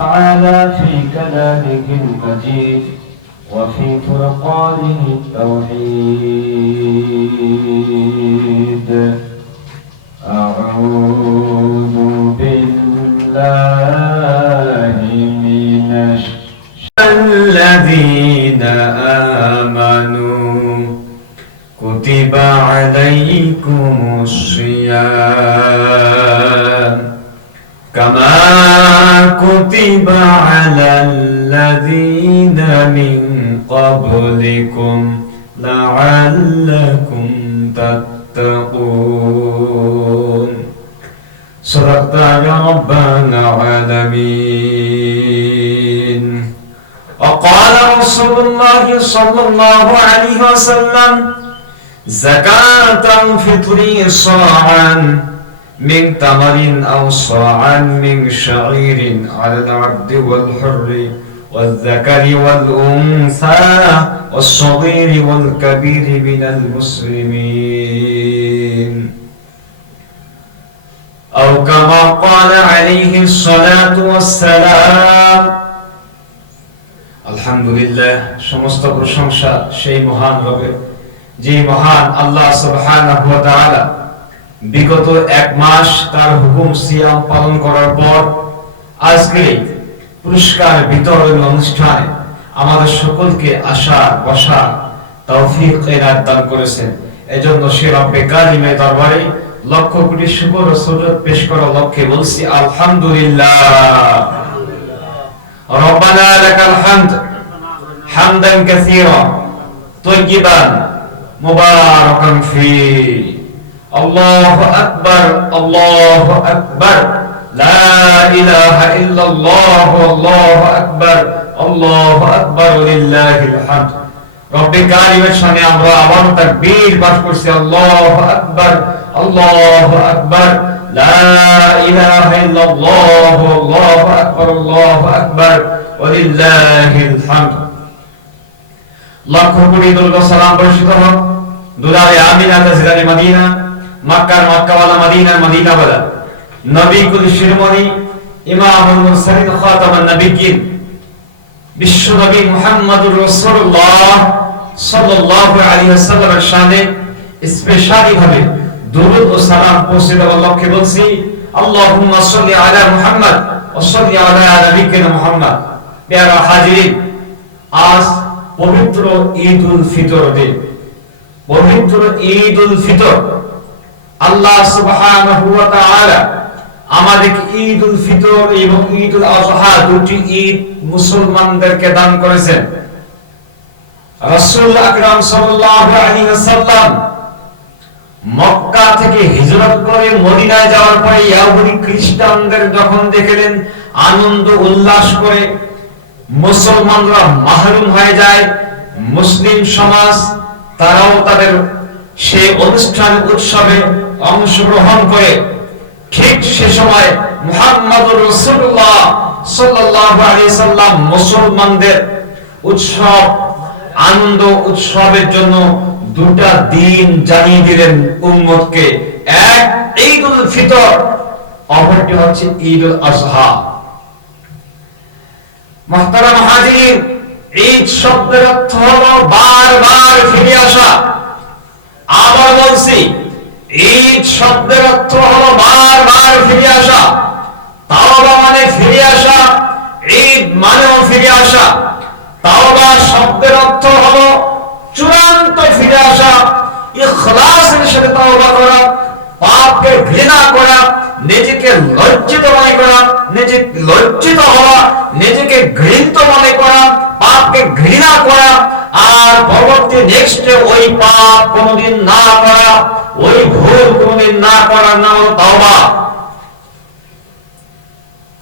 تعالى في كلامه المجيد وفي فرقانه التوحيد. أعوذ بالله من الذين آمنوا. كتب عليكم الصيام. كما كتب على الذين من قبلكم لعلكم تتقون صدقت يا ربنا العالمين وقال رسول الله صلى الله عليه وسلم زكاة الفطر صاعا من تمر أو صاعا من شعير على العبد والحر والذكر والأنثى والصغير والكبير من المسلمين أو كما قال عليه الصلاة والسلام আলহামদুলিল্লাহ সমস্ত প্রশংসা সেই মহান রবে যে মহান আল্লাহ সুবহানাহু ওয়া তাআলা বিগত এক মাস তার হুকুম সিয়াম পালন করার পর আজকে পুরস্কার বিতরণ অনুষ্ঠানে আমাদের সকলকে আশা বসা তৌফিক এনার দান করেছেন। এজন্য সে রব্বে দরবারে লক্ষ কোটি শুকর ও সুযোগ পেশ করার লক্ষ্যে বলছি, আলহামদুলিল্লাহ। রব্বানা লাকাল হামদ হামদান কাসীরা তাইয়িবান মুবারাকান ফি। الله أكبر الله أكبر لا إله إلا الله الله أكبر الله أكبر لله الحمد রব্বে কারিমের সামনে আমরা আবার তাকবীর পাঠ করছি আল্লাহু আকবার আল্লাহু আকবার লা ইলাহা ইল্লাল্লাহ আল্লাহু আকবার আল্লাহু আকবার ওয়ালিল্লাহিল হামদ লক্ষ কোটি দুর্গ সালাম বর্ষিত হোক দুলারে আমিনা তাজরানি মদিনা মক্কার মক্কাওয়ালা, মদিনার মদিনাওয়ালা। নবী কুল শিরোমণি, ইমামুল মুরসালিন, খাতামান নবিয়্যিন। বিশ্ব নবী মুহাম্মদুর রাসূলুল্লাহ সাল্লাল্লাহু আলাইহি ওয়াসাল্লামের শানে স্পেশালি ভাবে দরুদ ও সালাম পৌঁছে দেওয়ার লক্ষ্যে বলছি, আল্লাহুম্মা সাল্লি আলা মুহাম্মদ ওয়া সাল্লি আলা নাবিয়িনা মুহাম্মদ। প্যারা হাজিরিন, আজ পবিত্র ঈদ উল ফিতর দিন। পবিত্র ঈদ উল ফিতর আল্লাহ সুবহানাহু ওয়া তাআলা আমাদেরকে ঈদ ফিতর এবং দুটি ঈদ মুসলমানদেরকে দান করেছেন। রাসূল আকরাম সাল্লাল্লাহু আলাইহি ওয়াসাল্লাম মক্কা থেকে হিজরত করে মদিনায় যাওয়ার পরে ইয়াহুদি খ্রিস্টানদের যখন দেখলেন, আনন্দ উল্লাস করে মুসলমানরা মাহরুম হয়ে যায়, মুসলিম সমাজ, তারাও তাদের সেই অনুষ্ঠান উৎসবে অংশগ্রহণ করে, ঠিক সে সময় মুহাম্মদুর রাসূলুল্লাহ সাল্লাল্লাহু আলাইহি সাল্লাম মুসলমানদের উৎসব, আনন্দ উৎসবের জন্য দুটা দিন জানিয়ে দিলেন উম্মতকে। এক ঈদুল ফিতর, অপরটি হচ্ছে ঈদুল আজহা। মহতারাম হাজির ঈদ শব্দের অর্থ হলো বারবার ফিরে আসা। আবার বলছি, ঈদ শব্দের অর্থ হলো বারবার ফিরে আসা। তাওবা মানে ফিরে আসা, ঈদ মানেও ফিরে আসা। তাওবা শব্দের অর্থ হলো চূড়ান্ত ফিরে আসা, ইখলাসের সাথে তাওবা করা, পাপকে ঘৃণা করা, নিজেকে লজ্জিত মনে করা নিজেকে লজ্জিত হওয়া, নিজেকে ঘৃণিত মনে করা, পাপকে ঘৃণা করা আর পরবর্তী নেক্সটে ওই পাপ কোনোদিন না করা, ওই ভুল কোনোদিন না করার নাম তাওবা।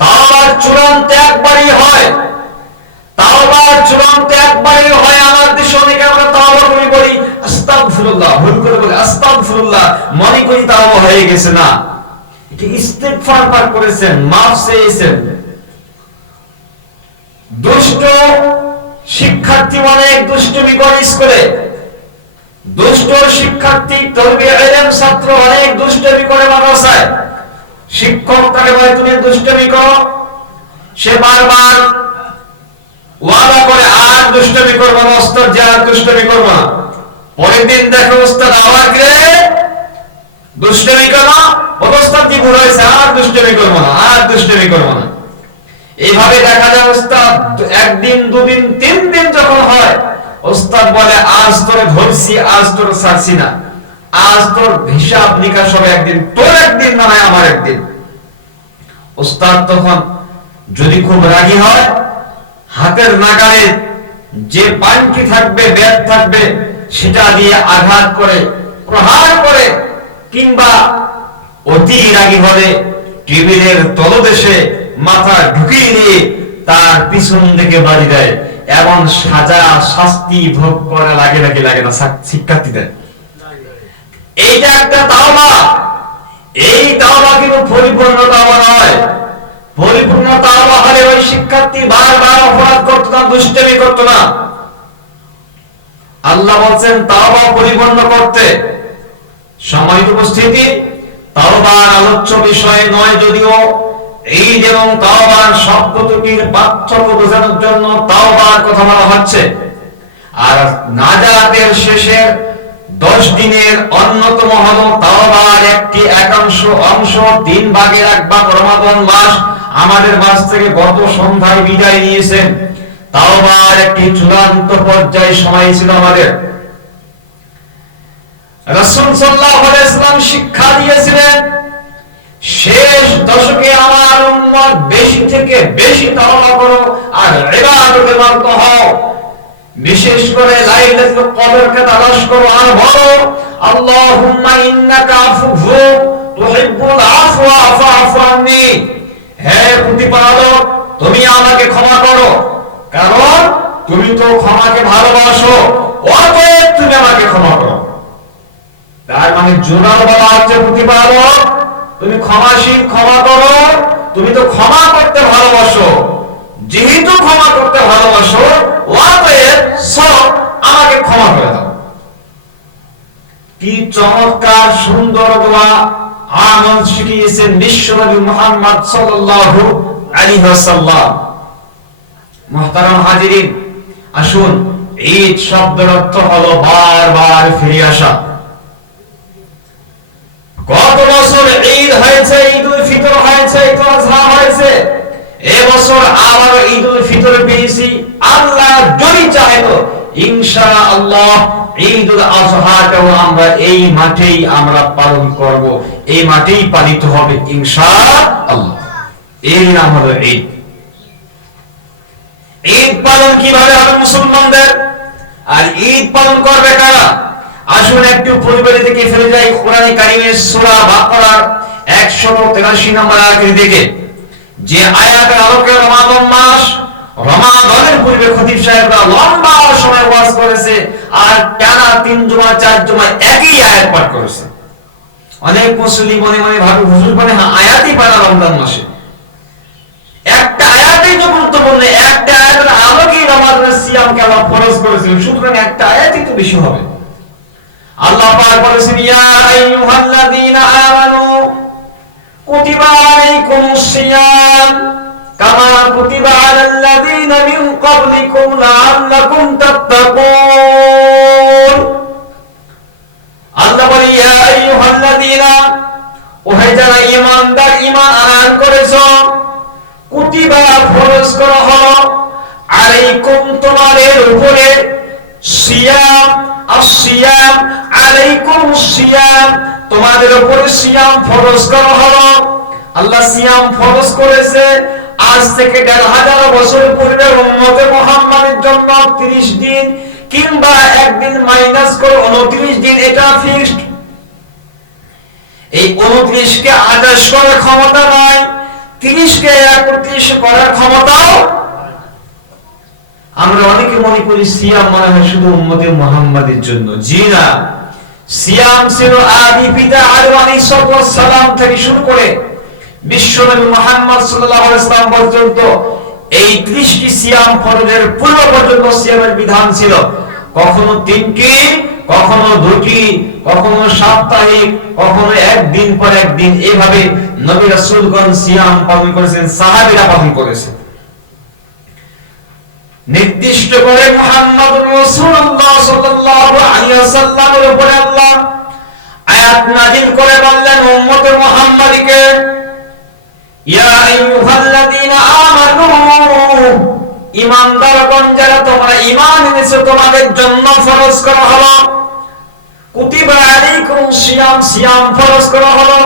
তাওবার চূড়ান্ত একবারই হয়। তাওবার চূড়ান্ত একবারই হয় আমার দেশে অনেকে আমরা তাওবা করি, বলি, আস্তাগফিরুল্লাহ ভুল করে বলি, আস্তাগফিরুল্লাহ মনে করি তাওবা হয়ে গেছে না। এটা ইস্তেগফার পাঠ করেছেন, মাফ চেয়েছেন। দুষ্ট শিক্ষার্থী অনেক দুষ্টমি করে। স্কুলে দুষ্ট শিক্ষার্থী এলেম ছাত্র অনেক দুষ্টমি করে মাদ্রাসায়। শিক্ষক তাকে বলে, তুমি দুষ্টমি করো? সে বারবার ওয়াদা করে, আর দুষ্টমি করব না, ওস্তাদ যে আর দুষ্টমি করব না। পরের দিন দেখো ওস্তাদ আবার গিয়ে দুষ্টমি করো? ওস্তাদ কি ভুল হয়েছে, আর দুষ্টমি করব না, আর দুষ্টমি করব না। এইভাবে দেখা যায়, ওস্তাদ, একদিন, দুদিন, তিন দিন যখন হয়, ওস্তাদ বলে, আজ তোরে ধরছি আজ তোর ছাড়ছি না। আজ তোর হিসাব নিকাশ হবে একদিন, তোর একদিন না হয় আমার একদিন। ওস্তাদ তখন যদি খুব রাগী হয়, হাতের নাগালে যে পানটি থাকবে, ব্যাগ থাকবে, সেটা দিয়ে আঘাত করে, প্রহার করে, কিংবা অতি রাগী হলে টেবিলের তলদেশে মাথা ঢুকিয়ে দিয়ে তার পিছন দিকে বাড়ি দেয় এমন সাজা শাস্তি ভোগ করা লাগে নাকি লাগে না শিক্ষার্থীদের এইটা একটা তাওবা। এই তাওবা কিন্তু পরিপূর্ণ তাওবা নয়। পরিপূর্ণ তাওবা হলে ওই শিক্ষার্থী বারবার অপরাধ না না। আল্লাহ বলছেন, তাওবা পরিপূর্ণ করতে। সম্মানিত উপস্থিতি, তাওবার আলোচ্য বিষয় নয় যদিও ঈদ এবং তাওবার পার্থক্য বোঝানোর জন্য তাওবার কথা বলা হচ্ছে। আর নাজাতের দশ দিনের অন্যতম হল তাওবার, একটি একাংশ অংশ, তিন ভাগের এক ভাগ রমাদান মাস আমাদের মাস থেকে গত সন্ধ্যায় বিদায় নিয়েছে তাওবার একটি চূড়ান্ত পর্যায়ে সময় ছিল আমাদের। রাসূল সাল্লাল্লাহু শিক্ষা দিয়েছিলেন শেষ দশকে আমার উম্মত বেশি থেকে বেশি তাওবা করো আর ইবাদতে মগ্ন হও। বিশেষ করে লাইলাতুল কদরকে তালাশ করো আর বলো, আল্লাহুম্মা ইন্নাকা আফুযু তুহিব্বুল আফওয়া ফা'ফু আন্নি। হে প্রতিপালক, তুমি আমাকে ক্ষমা করো, কারণ তুমি তো ক্ষমাকে ভালোবাসো, অতএব তুমি আমাকে ক্ষমা করো। তার মানে জোরাল বলা হচ্ছে প্রতিপালক তুমি ক্ষমাশীল ক্ষমা করো। তুমি তো ক্ষমা করতে ভালোবাসো। যেহেতু ক্ষমা করতে ভালোবাসো আমাকে ক্ষমা করে দাও। কি চমৎকার সুন্দর দোয়া আমল হাজিরিন, আসুন, ঈদ শব্দের অর্থ হলো বারবার ফিরে আসা। গত বছর ঈদ হয়েছে, ঈদ উল ফিতর হয়েছে, ঈদ আজহা হয়েছে। এবছর আবার ঈদ উল ফিতর পেয়েছি। আল্লাহ যদি চাহে তো, ইনশাআল্লাহ ঈদ উল আজহাটাও আমরা এই মাঠেই আমরা পালন করব। এই মাঠেই পালিত হবে ইনশাআল্লাহ। এর নাম হলো ঈদ। ঈদ পালন কীভাবে হবে মুসলমানদের? আর ঈদ পালন করবে কারা? আসুন একটু পরিবারে থেকে ফেলে যাই কোরআন কারিমের সূরা বাকারার 183 নম্বর আয়াতের দিকে। যে আয়াতের আলোকে রমাদান মাস, রমাদানের পূর্বে খতিব সাহেবরা লম্বা সময় ওয়াজ করেছে আর টানা তিন জমা চার জমা একই আয়াত পাঠ করেছে। অনেক মুসলিম মনে মনে ভাবে, হুজুর মানে হ্যাঁ আয়াতই পারা রমজান মাসে। একটা আয়াতই তো গুরুত্বপূর্ণ, একটা আয়াতের আলোকেই রমাদানের সিয়ামকে আল্লাহ ফরজ করেছেন সুতরাং একটা আয়াতই তো বেশি হবে। আল্লাহ পাক বলেছেন, ইয়া আইয়ুহাল্লাযীনা আমানু, কুতিবা আলাইকুমুস সিয়াম, কামা কুতিবা আলাল্লাযীনা মিন ক্বাবলিকুম লাআল্লাকুম তাত্তাকুন। আল্লাহ বলে, ইয়া আইয়ুহাল্লাযীনা, ওহে যারা ঈমানদার ঈমান আনয়ন করেছ, কুতিবা ফরজ করা হলো আলাইকুম তোমাদের উপরে সিয়াম আসিয়াম আলাইকুম সিয়াম তোমাদের উপরে সিয়াম ফরজ করা হলো। আল্লাহ সিয়াম ফরজ করেছে। আজ থেকে দেড় হাজার বছর পূর্বে উম্মতে মুহাম্মাদের জন্য 30 দিন কিংবা একদিন মাইনাস করে 29 দিন, এটা ফিক্সড এই 29 কে আদেশ করার ক্ষমতা নাই, তিরিশকে একত্রিশ করার ক্ষমতাও মনে করি সিয়াম মনে হয় শুধু উম্মতে মোহাম্মদের জন্য। জি না। সিয়াম ছিল আদি পিতা আদম আলাইহিস সালাম থেকে শুরু করে বিশ্বনবী মুহাম্মদ সাল্লাল্লাহু আলাইহি সাল্লাম পর্যন্ত এই 30টি সিয়াম ফরজের পূর্ব পর্যন্ত সিয়ামের বিধান ছিল। কখনো তিনটি, কখনো দুটি, কখনো সাপ্তাহিক, কখনো একদিন পর একদিন। এভাবে নবী রাসূলগণ সিয়াম পালন করেছেন, সাহাবীরা পালন করেছেন। নির্দিষ্ট করে মুহাম্মদ রাসূলুল্লাহ সাল্লাল্লাহু আলাইহি ওয়াসাল্লামের উপরে আল্লাহ আয়াত নাযিল করে বললেন, উম্মতে মুহাম্মাদীকে, ইয়া আইয়ুহাল্লাযীনা আমানু, ঈমানদারগণ, যারা তোমরা ঈমান এনেছো, তোমাদের জন্য ফরজ করা হলো। কুতিবা আলাইকুম সিয়াম সিয়াম ফরজ করা হলো।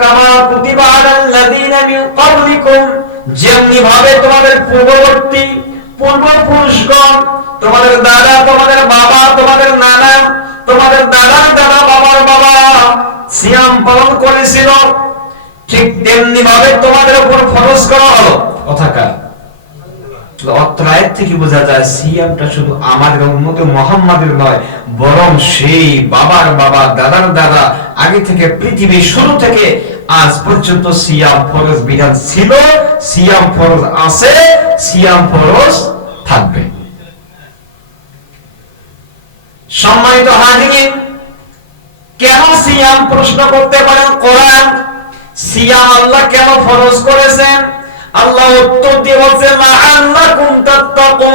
কামা কুতিবা আলাল্লাযীনা মিন ক্বাবলিকুম যেমনি ভাবে তোমাদের পূর্ববর্তী পূর্বপুরুষগণ, তোমাদের দাদা, তোমাদের বাবা, তোমাদের নানা, তোমাদের দাদার দাদা, বাবার বাবা সিয়াম পালন করেছিল। ঠিক তেমনি ভাবে তোমাদের উপর ফরজ করা হলো। কথাকার অত্র আয়াত থেকে বোঝা যায়, সিয়ামটা শুধু আমাদের মুহাম্মাদের নয়, বরং সেই বাবার বাবা, দাদার দাদা আগে থেকে পৃথিবীর শুরু থেকে আজ পর্যন্ত সিয়াম ফরজ বিধান ছিল, সিয়াম ফরজ আছে, সিয়াম ফরজ থাকবে। সম্মানিত হাজিরিন, কেন সিয়াম প্রশ্ন করতে পারেন কোরআন? সিয়াম আল্লাহ কেন ফরজ করেছেন? আল্লাহ উত্তর দিয়ে বলছেন লাআল্লাকুম তাত্তাকুন।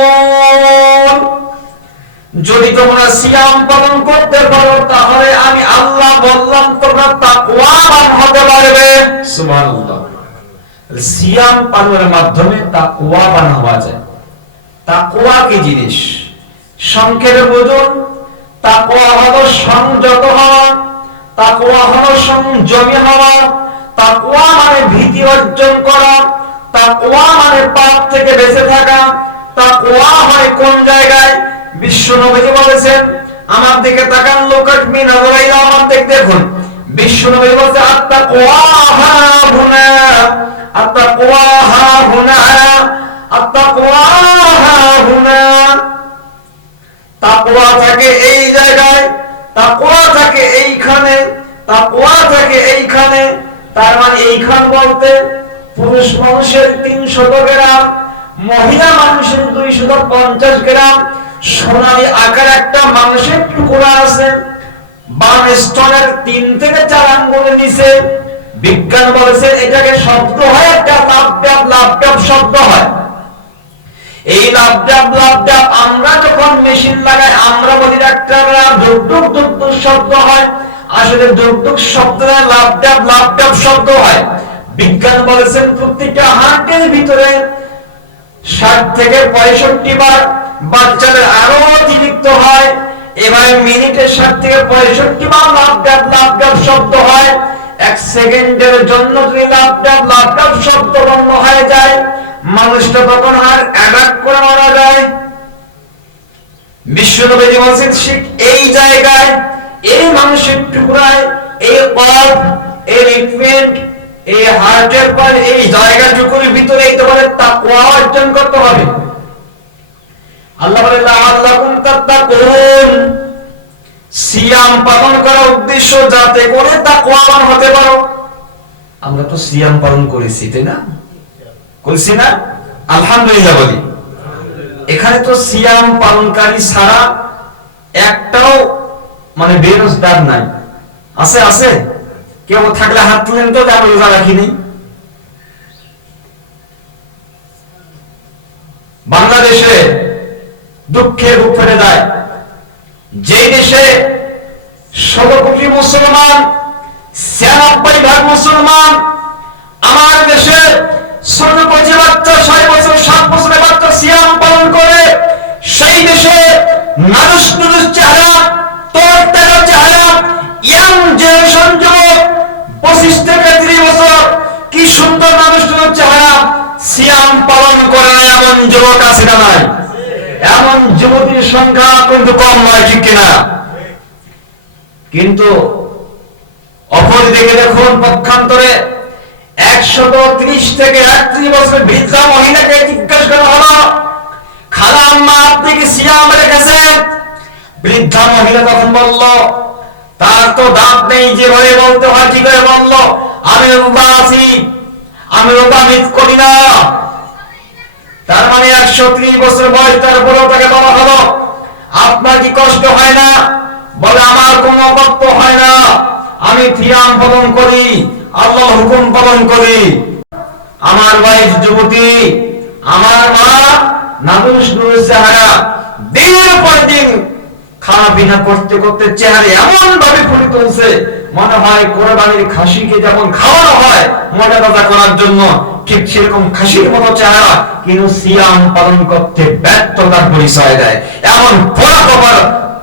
যদি তোমরা সিয়াম পালন করতে পারো, তাহলে আমি আল্লাহ বললাম, তোমরা তাকওয়াবান হতে পারবে। সুবহানাল্লাহ। সিয়াম পালনের মাধ্যমে তাকওয়াবান হওয়া যায়। তাকওয়া কি জিনিস? সংক্ষেপে বুঝুন। তাকওয়া হলো সংযত হওয়া। তাকওয়া হলো সংযমী হওয়া। তাকওয়া মানে ভীতি অর্জন করা। তাকওয়া মানে পাপ থেকে বেঁচে থাকা। তাকওয়া হয় কোন জায়গায়? বিশ্ব নবী বলেছেন, আমার দিকে তাকান লোকাট মিন আযরাইল আমার দিকে দেখুন। বিশ্ব নবী বলছে আত্তাকওয়া হা হুনা আত্তাকওয়া হা হুনা আত্তাকওয়া হা হুনা। তাকওয়া থাকে এই জায়গায়, তাকওয়া থাকে এইখানে, তাকওয়া থাকে এইখানে। তার মানে এইখান বলতে পুরুষ মানুষের তিনশত গ্রাম, মহিলা মানুষের দুইশত পঞ্চাশ গ্রাম সোনালী আকার একটা মানুষের টুকরা আছে, বাম স্তনের তিন থেকে চার আঙ্গুলের নিচে। বিজ্ঞান বলেছে এটাকে শব্দ হয়, একটা লাভডাব লাভডাব শব্দ হয়। এই আমরা যখন মেশিন লাগাই, আমরা বলি ডাক্তাররা শব্দ হয়। আসলে ধুকধুক শব্দ না লাভডাব লাভডাব শব্দ হয়। বিজ্ঞান বলেছেন প্রত্যেকটা হার্টের ভিতরে ষাট থেকে পঁয়ষট্টি বার বাচ্চাদের আরও অতিরিক্ত হয়। এবার মিনিটে ষাট থেকে পঁয়ষট্টি বার লাভডাব লাভডাব শব্দ হয়। এক সেকেন্ডের জন্য যদি লাভডাব লাভডাব শব্দ বন্ধ হয়ে যায়, মানুষটা তখন আর অ্যাটাক করে মারা যায়। বিশ্বনবী এই জায়গায়, এই মানুষের টুকরায়, এই কল্প এই রিকমেন্ট এই হার্টের পর, এই জায়গাটুকুর ভিতরে তোমাদের তাকওয়া অর্জন করতে হবে। আল্লাহ বলে, লাআল্লাকুম তাত্তাকুন। সিয়াম পালন করার উদ্দেশ্য যাতে করে তাকওয়াবান হতে পারো। আমরা তো সিয়াম পালন করেছি, তাই না? করেছি না? আলহামদুলিল্লাহ বলি। এখানে তো সিয়াম পালনকারী ছাড়া একটাও মানে বেরোজগার নাই। আছে আছে? কেউ থাকলে হাত তুলেন তো আমি রোজা রাখিনি বাংলাদেশে দুঃখে বুক ফেলে যায়। যে দেশে ষোলো কোটি মুসলমান, ছিয়ানব্বই ভাগ মুসলমান, আমার দেশে বাচ্চা ছয় বছর, সাত বছরের বাচ্চা সিয়াম পালন করে, সেই দেশে মানুষ নুরুষ চেহারা, তোর তেরো চেহারা, ইয়াং জেনারেশন পঁচিশ থেকে ত্রিশ বছর, কি সুন্দর মানুষ চেহারা, সিয়াম পালন করে এমন যুবক আছে না এমন যুবতীর সংখ্যা কিন্তু কম নয়, ঠিক কিনা? কিন্তু অপরদিকে দেখুন, পক্ষান্তরে একশত ত্রিশ থেকে একত্রিশ বছর বৃদ্ধা মহিলাকে জিজ্ঞাসা করা হলো আপনি কি সিয়াম রেখেছেন? বৃদ্ধা মহিলা তখন বলল, তার তো দাঁত নেই যেভাবে বলতে হয়, ঠিক বলল, আমি রোজা আছি, আমি রোজা মিস করি না। তার মানে একশো ত্রিশ বছর বয়স তার উপরেও তাকে বলা হলো। আপনার কি কষ্ট হয় না? বলে, আমার কোনো কষ্ট হয় না। আমি থিয়াম পালন করি, আল্লাহ হুকুম পালন করি। আমার ওয়াইফ যুবতী, আমার মা নাদুস নুর চেহারা, দিনের পর দিন খানা পিনা করতে করতে চেহারা এমন ভাবে ফুটে তুলছে, মনে হয় কোরবানির খাসিকে যেমন খাওয়ানো হয় মজা করার জন্য। ঠিক সেরকম খাসির মতো চেহারা কিন্তু সিয়াম পালন করতে ব্যর্থতার পরিচয় দেয়। এমন পোড়া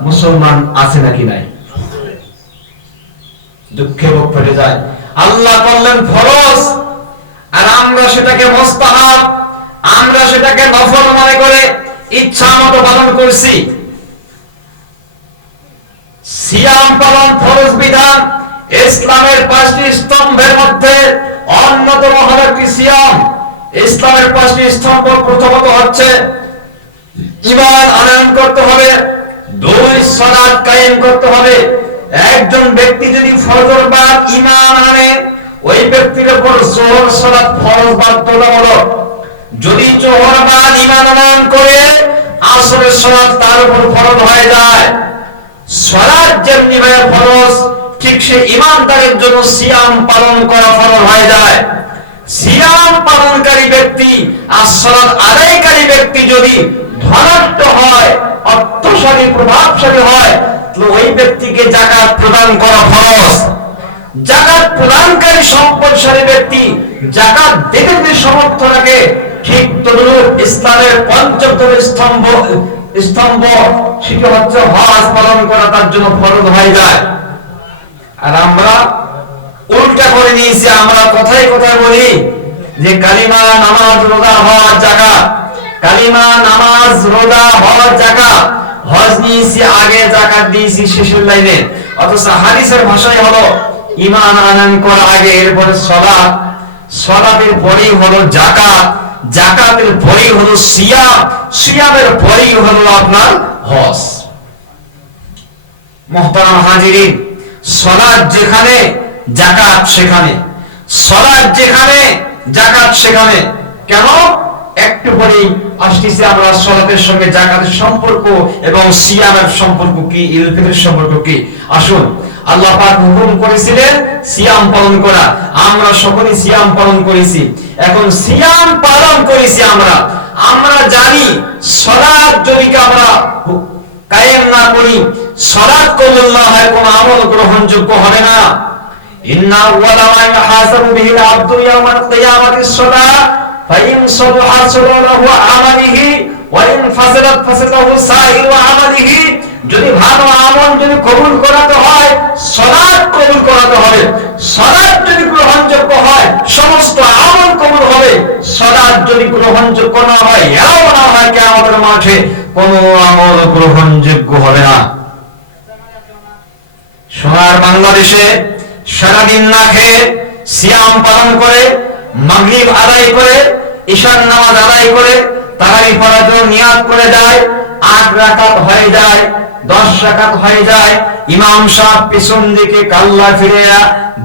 মুসলমান আছে নাকি নাই? দুঃখে বুক ফেটে যায়। আল্লাহ করলেন ফরজ। আর আমরা সেটাকে মোস্তাহাব। আমরা সেটাকে নফল মনে করে ইচ্ছা মতো পালন করছি। সিয়াম পালন ফরজ বিধান। ইসলামের পাঁচটি স্তম্ভের মধ্যে অন্যতম হল একটি সিয়াম ইসলামের পাঁচটি স্তম্ভ প্রথমত হচ্ছে ইমান আনয়ন করতে হবে, দুই সালাত কায়েম করতে হবে। একজন ব্যক্তি যদি ফজর বা ইমান আনে, ওই ব্যক্তির উপর জোহর সালাত ফরজ বাধ্যতামূলক। যদি জোহর বা ইমান আনয়ন করে, আসরের সালাত তার উপর ফরজ হয়ে যায়। সালাত যেমনি ভাবে ফরজ ঠিক সে ইমানদারের জন্য সিয়াম পালন করা ফরজ হয়ে যায়। সিয়াম পালনকারী ব্যক্তি আর সালাত আদায়কারী ব্যক্তি যদি ধনাঢ্য হয়, অর্থশালী, প্রভাবশালী হয়, তো ওই ব্যক্তিকে জাকাত প্রদান করা ফরজ। জাকাত প্রদানকারী, সম্পদশালী ব্যক্তি জাকাত দিতে যদি সমর্থ রাখে, ঠিক তদরূপ ইসলামের পঞ্চম স্তম্ভ স্তম্ভ, সেটি হচ্ছে হজ পালন করা, তার জন্য ফরজ হয়ে যায়। আর আমরা উল্টা করে নিয়েছি, আমরা কথায় কথায় বলি যে কালিমা নামাজ রোজা হওয়ার জাকাত কালিমা নামাজ রোজা হওয়ার জাকাত হজ নিয়েছি, আগে জাকাত দিয়েছি শেষের লাইনে। অথচ হাদিসের ভাষায় হলো ইমান আনান করা আগে, এরপরে সলাৎ। সলাতের পরেই হলো জাকাত। জাকাতের পরেই হলো সিয়াম। সিয়ামের পরেই হলো আপনার হজ। মোহতারাম হাজিরিন সলাদ যেখানে জাকাত সেখানে। সলাদ যেখানে জাকাত সেখানে। কেন? একটু পরেই আসতেছে আমরা সলাতের সঙ্গে জাকাতের সম্পর্ক এবং সিয়ামের সম্পর্ক কি ইলফিতের সম্পর্ক কি? আসুন, আল্লাহ পাক হুকুম করেছিলেন সিয়াম পালন করা। আমরা সকলেই সিয়াম পালন করেছি। এখন সিয়াম পালন করেছি আমরা। আমরা জানি সলাদ যদি আমরা কায়েম না করি সালাত করলে না হয়, কোন আমল গ্রহণযোগ্য হবে না। ইন্না ওয়ালা মা ইহাসাবু বিহি আল-আবদু ইয়াওমাল কিয়ামাতিস সালাহ ফাইন সালাহা সালাহু আমালিহি, ওয়া ইন ফাসাদাত ফাসাদাহু সাইরু আমালিহি। যদি ভালো আমল যদি কবুল করাতে হয় সালাত কবুল করাতে হবে। সালাত যদি গ্রহণযোগ্য হয়, সমস্ত আমল কবুল হবে। সালাত যদি গ্রহণযোগ্য না হয় এও না হয় কিয়ামতের মাঠে, কোনো আমল গ্রহণযোগ্য হবে না। সোনার বাংলাদেশে সারাদিন না খেয়ে সিয়াম পালন করে, মাগরিব আদায় করে, ঈশান নামাজ আদায় করে পড়ার জন্য নিয়াত করে যায়, আট রাকাত হয়ে যায়, দশ রাকাত হয়ে যায়, ইমাম সাহেব পিছন দিকে কাল্লা ফিরে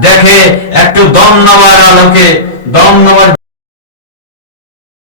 দেখে একটু দম নেওয়ার আলোকে, দম নেওয়ার